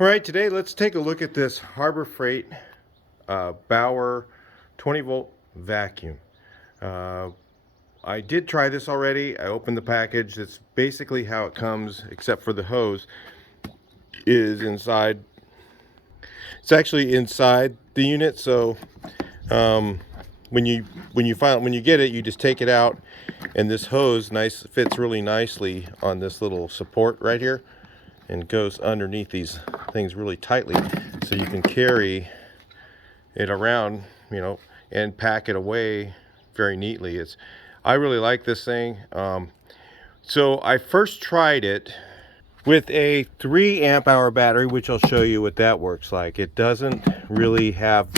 All right, today let's take a look at this Harbor Freight Bauer 20 volt vacuum. Uh, I did try this already. I opened the package. That's basically how it comes, except for the hose is inside. It's actually inside the unit. So um, when you get it, you just take it out, and this hose fits really nicely on this little support right here, and goes underneath these things really tightly, so you can carry it around, and pack it away very neatly. I really like this thing. So I first tried it with a 3 amp hour battery, which I'll show you what that works like. It doesn't really have,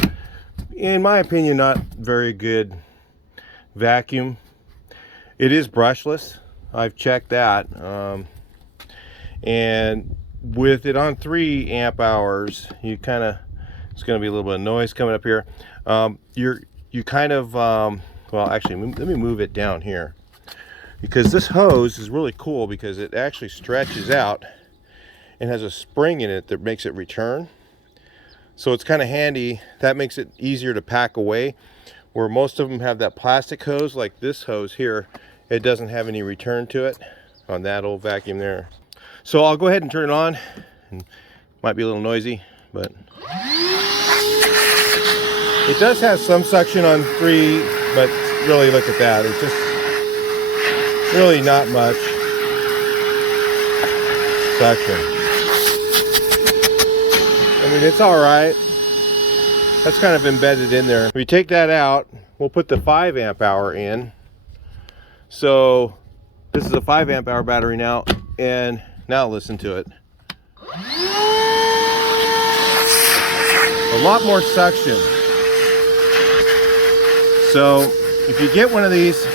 in my opinion, not very good vacuum. It is brushless. I've checked that. And with it on 3 amp hours, it's going to be a little bit of noise coming up here. You kind of, well, actually, let me move it down here, because this hose is really cool because it actually stretches out and has a spring in it that makes it return. So it's kind of handy. That makes it easier to pack away, where most of them have that plastic hose. Like this hose here, it doesn't have any return to it on that old vacuum there. So I'll go ahead and turn it on. Might be a little noisy, but it does have some suction on 3, but really look at that. It's just really not much suction. I mean, it's all right. That's kind of embedded in there. If we take that out, we'll put the 5 amp hour in. So this is a 5 amp hour battery now, and now listen to it. A lot more suction. So if you get one of these,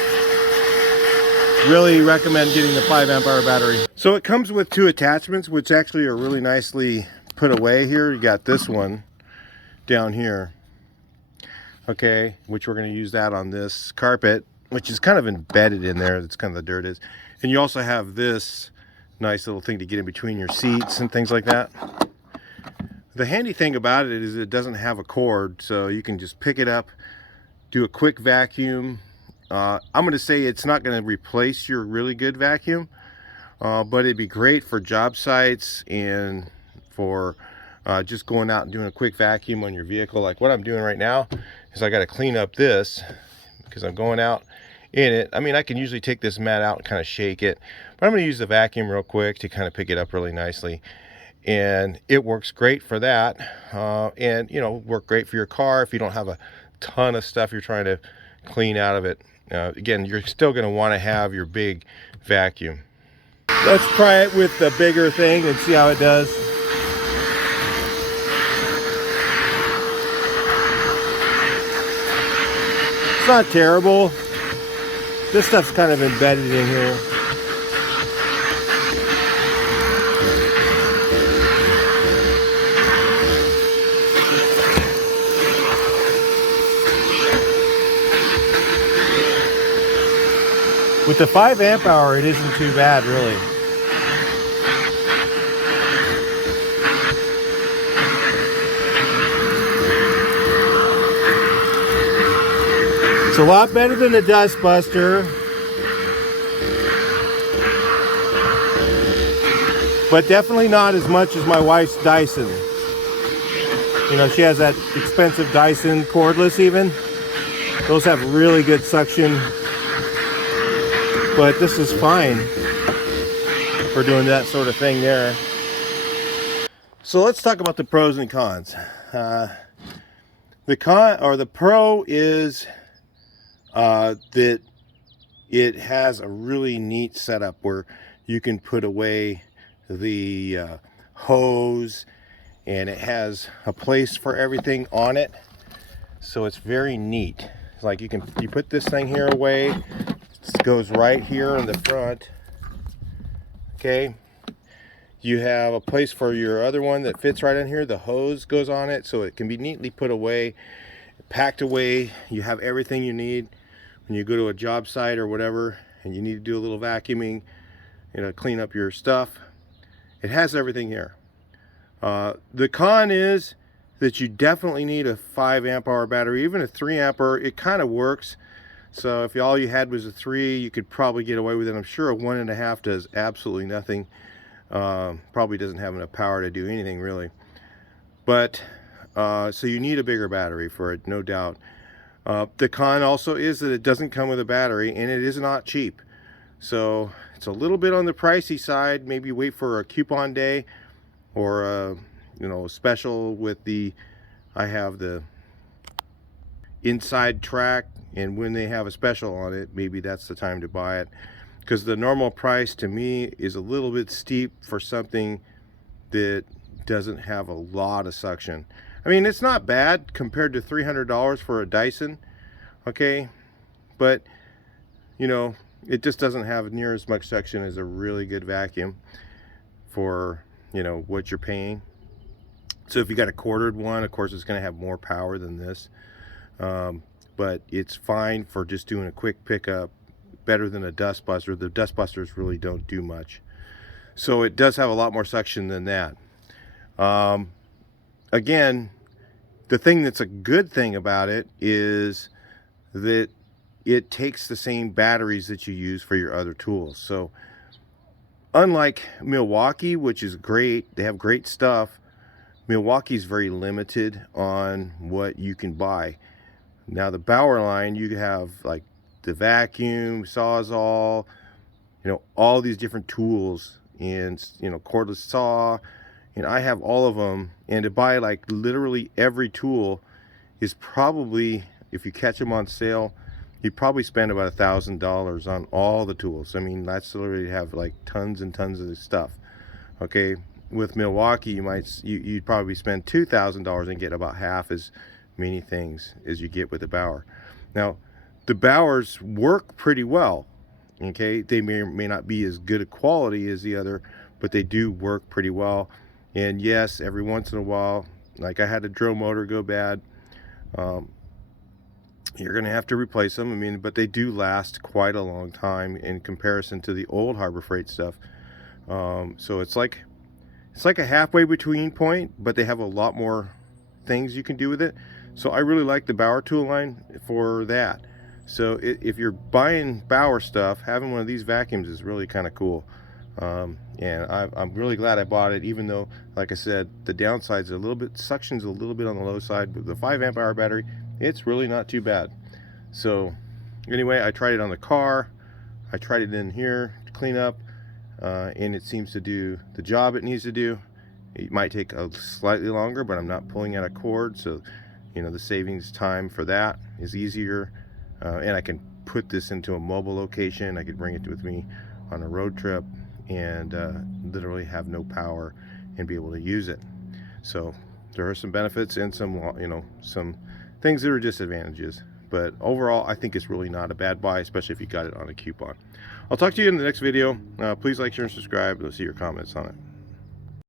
really recommend getting the 5 amp hour battery. So it comes with 2 attachments, which actually are really nicely put away here. You got this one down here, okay, which we're going to use that on this carpet, which is kind of embedded in there. That's kind of the dirt is. And you also have this nice little thing to get in between your seats and things like that. The handy thing about it is it doesn't have a cord, so you can just pick it up, do a quick vacuum. I'm going to say it's not going to replace your really good vacuum, but it'd be great for job sites and for just going out and doing a quick vacuum on your vehicle. Like what I'm doing right now is I got to clean up this because I'm going out in it. I mean, I can usually take this mat out and kind of shake it, but I'm going to use the vacuum real quick to kind of pick it up really nicely. And it works great for that, and work great for your car if you don't have a ton of stuff you're trying to clean out of it. Again, you're still going to want to have your big vacuum. Let's try it with the bigger thing and see how it does. It's not terrible. This stuff's kind of embedded in here. With the 5 amp hour, it isn't too bad, really. It's a lot better than the Dust Buster, but definitely not as much as my wife's Dyson. She has that expensive Dyson cordless even. Those have really good suction. But this is fine for doing that sort of thing there. So let's talk about the pros and cons. The pro is that it has a really neat setup where you can put away the hose, and it has a place for everything on it. So it's very neat. It's like you put this thing here away. It goes right here in the front. Okay, you have a place for your other one that fits right in here. The hose goes on it, so it can be neatly put away, packed away. You have everything you need when you go to a job site or whatever, and you need to do a little vacuuming, clean up your stuff. It has everything here. The con is that you definitely need a 5 amp hour battery. Even a 3 amp hour, it kind of works. So if all you had was a 3, you could probably get away with it. I'm sure a 1.5 does absolutely nothing. Probably doesn't have enough power to do anything really. But so you need a bigger battery for it, no doubt. The con also is that it doesn't come with a battery, and it is not cheap. So it's a little bit on the pricey side. Maybe wait for a coupon day or a special with the, I have the inside track, and when they have a special on it, maybe that's the time to buy it, because the normal price to me is a little bit steep for something that doesn't have a lot of suction. I mean, it's not bad compared to $300 for a Dyson, okay, but it just doesn't have near as much suction as a really good vacuum for what you're paying. So if you got a quartered one, of course it's going to have more power than this, but it's fine for just doing a quick pickup, better than a dust buster. The dust busters really don't do much, so it does have a lot more suction than that. Again, the thing that's a good thing about it is that it takes the same batteries that you use for your other tools. So unlike Milwaukee, which is great, they have great stuff, Milwaukee's very limited on what you can buy. Now the Bauer line, you have like the vacuum, Sawzall, all these different tools, and cordless saw, and I have all of them. And to buy like literally every tool is probably, if you catch them on sale, you probably spend about $1,000 on all the tools. I mean, that's literally have like tons and tons of stuff. Okay, with Milwaukee, you'd probably spend $2,000 and get about half as many things as you get with the Bauer. Now, the Bauers work pretty well. Okay, they may or may not be as good a quality as the other, but they do work pretty well. And yes, every once in a while, like I had a drill motor go bad, you're going to have to replace them. I mean, but they do last quite a long time in comparison to the old Harbor Freight stuff. So it's like a halfway between point, but they have a lot more things you can do with it. So I really like the Bauer tool line for that. So if you're buying Bauer stuff, having one of these vacuums is really kind of cool. And I'm really glad I bought it, even though, like I said, the downside's suction's a little bit on the low side. But the 5 amp hour battery, it's really not too bad. So anyway, I tried it on the car, I tried it in here to clean up, and it seems to do the job it needs to do. It might take a slightly longer, but I'm not pulling out a cord, so the savings time for that is easier. And I can put this into a mobile location. I could bring it with me on a road trip and literally have no power and be able to use it. So there are some benefits and some things that are disadvantages, but overall I think it's really not a bad buy, especially if you got it on a coupon. I'll talk to you in the next video. Please like, share, and subscribe. I'll see your comments on it.